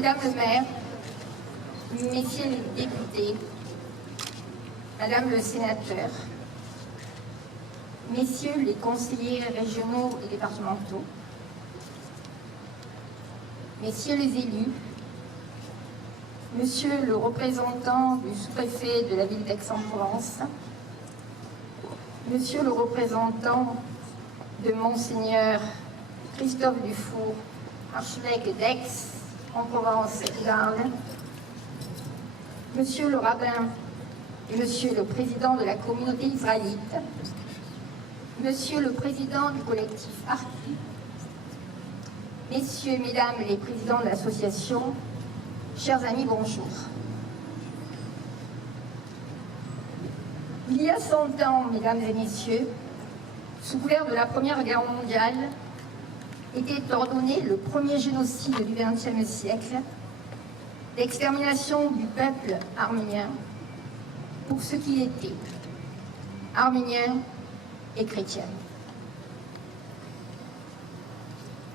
Madame le maire, messieurs les députés, Madame le sénateur, messieurs les conseillers régionaux et départementaux, messieurs les élus, monsieur le représentant du sous-préfet de la ville d'Aix-en-Provence, monsieur le représentant de Monseigneur Christophe Dufour, archevêque d'Aix-en-Provence et d'Arles, monsieur le rabbin et monsieur le président de la communauté israélite, monsieur le président du collectif Arki, messieurs et mesdames les présidents de l'association, chers amis, bonjour. Il y a 100 ans, mesdames et messieurs, sous couvert de la Première Guerre mondiale, était ordonné le premier génocide du XXe siècle, l'extermination du peuple arménien pour ce qu'il était, arménien et chrétien.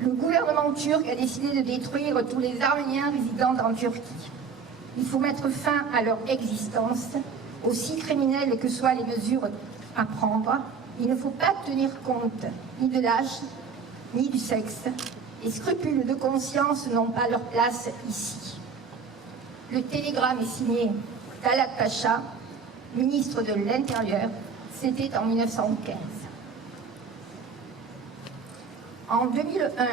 Le gouvernement turc a décidé de détruire tous les Arméniens résidant en Turquie. Il faut mettre fin à leur existence, aussi criminelles que soient les mesures à prendre. Il ne faut pas tenir compte ni de l'âge, ni du sexe. Les scrupules de conscience n'ont pas leur place ici. Le télégramme est signé Talat Pacha, ministre de l'Intérieur. C'était en 1915. En 2001,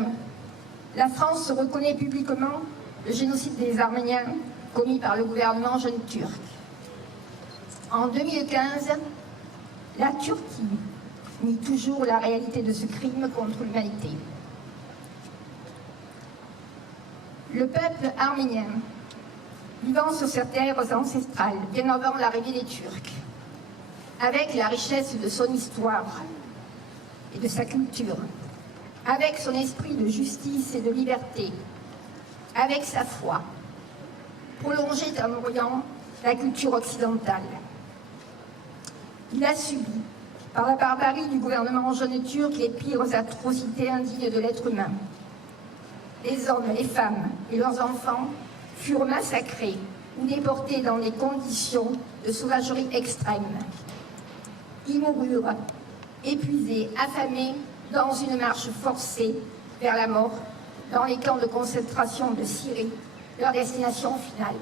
la France reconnaît publiquement le génocide des Arméniens commis par le gouvernement jeune turc. En 2015, la Turquie nie toujours la réalité de ce crime contre l'humanité. Le peuple arménien, vivant sur ses terres ancestrales, bien avant l'arrivée des Turcs, avec la richesse de son histoire et de sa culture, avec son esprit de justice et de liberté, avec sa foi, prolongeait en Orient la culture occidentale. Il a subi, par la barbarie du gouvernement jeune turc, les pires atrocités indignes de l'être humain. Les hommes, les femmes et leurs enfants furent massacrés ou déportés dans des conditions de sauvagerie extrême. Ils moururent, épuisés, affamés, dans une marche forcée vers la mort, dans les camps de concentration de Syrie, leur destination finale.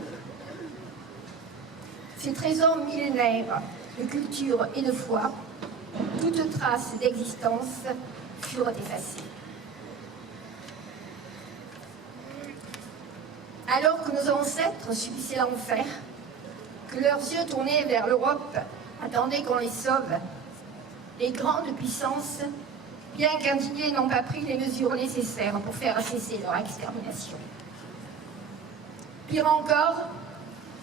Ces trésors millénaires de culture et de foi, toute trace d'existence furent effacées. Alors que nos ancêtres subissaient l'enfer, que leurs yeux tournés vers l'Europe attendaient qu'on les sauve, les grandes puissances, bien qu'indignées, n'ont pas pris les mesures nécessaires pour faire cesser leur extermination. Pire encore,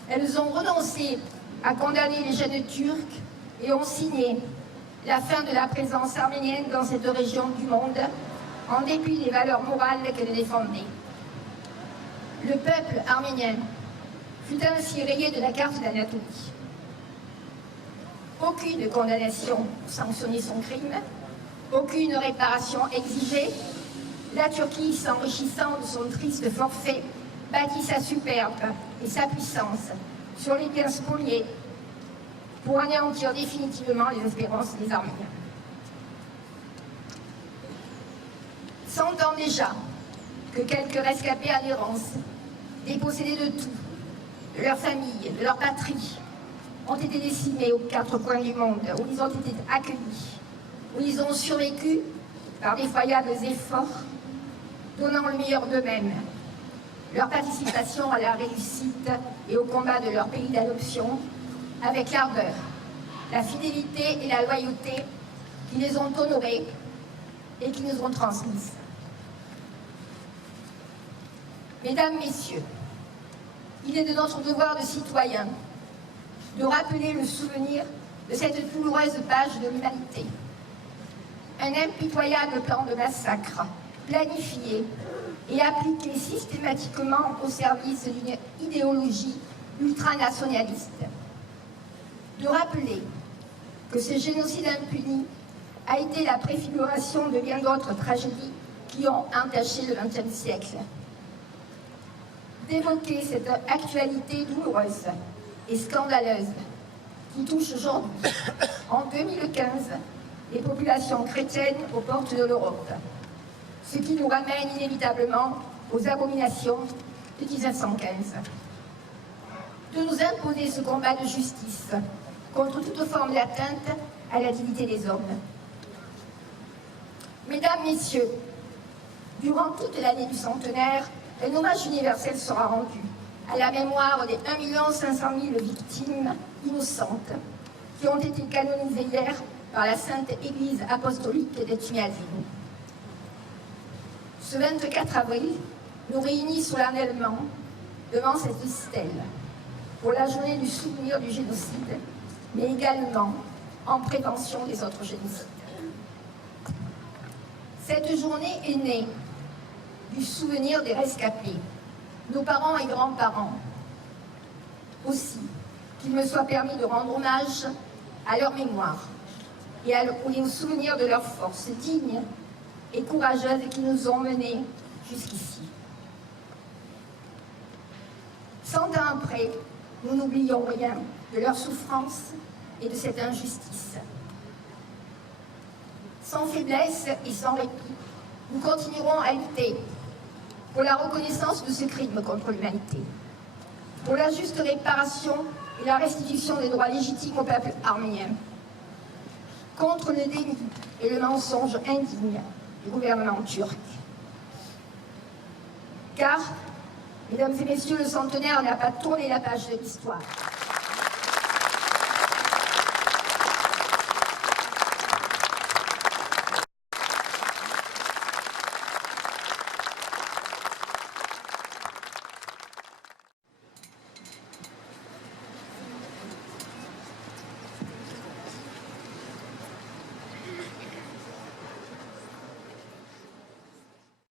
elles ont renoncé à condamner les jeunes Turcs et ont signé la fin de la présence arménienne dans cette région du monde, en dépit des valeurs morales qu'elle défendait. Le peuple arménien fut ainsi rayé de la carte d'Anatolie. Aucune condamnation pour sanctionner son crime, aucune réparation exigée. La Turquie, s'enrichissant de son triste forfait, bâtit sa superbe et sa puissance sur les biens spoliés pour anéantir définitivement les espérances des Arméniens. 100 ans déjà que quelques rescapés à l'errance, dépossédés de tout, de leur famille, de leur patrie, ont été décimés aux 4 coins du monde, où ils ont été accueillis, où ils ont survécu par d'effroyables efforts, donnant le meilleur d'eux-mêmes, leur participation à la réussite et au combat de leur pays d'adoption, avec l'ardeur, la fidélité et la loyauté qui les ont honorés et qui nous ont transmises. Mesdames, Messieurs, il est de notre devoir de citoyens de rappeler le souvenir de cette douloureuse page de l'humanité. Un impitoyable plan de massacre, planifié et appliqué systématiquement au service d'une idéologie ultranationaliste. De rappeler que ce génocide impuni a été la préfiguration de bien d'autres tragédies qui ont entaché le XXe siècle. d'évoquer cette actualité douloureuse et scandaleuse qui touche aujourd'hui, en 2015, les populations chrétiennes aux portes de l'Europe, ce qui nous ramène inévitablement aux abominations de 1915. De nous imposer ce combat de justice contre toute forme d'atteinte à la dignité des hommes. Mesdames, Messieurs, durant toute l'année du centenaire, un hommage universel sera rendu à la mémoire des 1 500 000 victimes innocentes qui ont été canonisées hier par la Sainte Église apostolique de Timiazine. Ce 24 avril nous réunit solennellement devant cette stèle pour la journée du souvenir du génocide, mais également en prévention des autres génocides. Cette journée est née du souvenir des rescapés, nos parents et grands-parents. Aussi, qu'il me soit permis de rendre hommage à leur mémoire et au souvenir de leurs forces dignes et courageuses qui nous ont menés jusqu'ici. 100 ans après, nous n'oublions rien de leur souffrance et de cette injustice. Sans faiblesse et sans répit, nous continuerons à lutter pour la reconnaissance de ce crime contre l'humanité, pour la juste réparation et la restitution des droits légitimes au peuple arménien, contre le déni et le mensonge indigne du gouvernement turc. Car, mesdames et messieurs, le centenaire n'a pas tourné la page de l'histoire.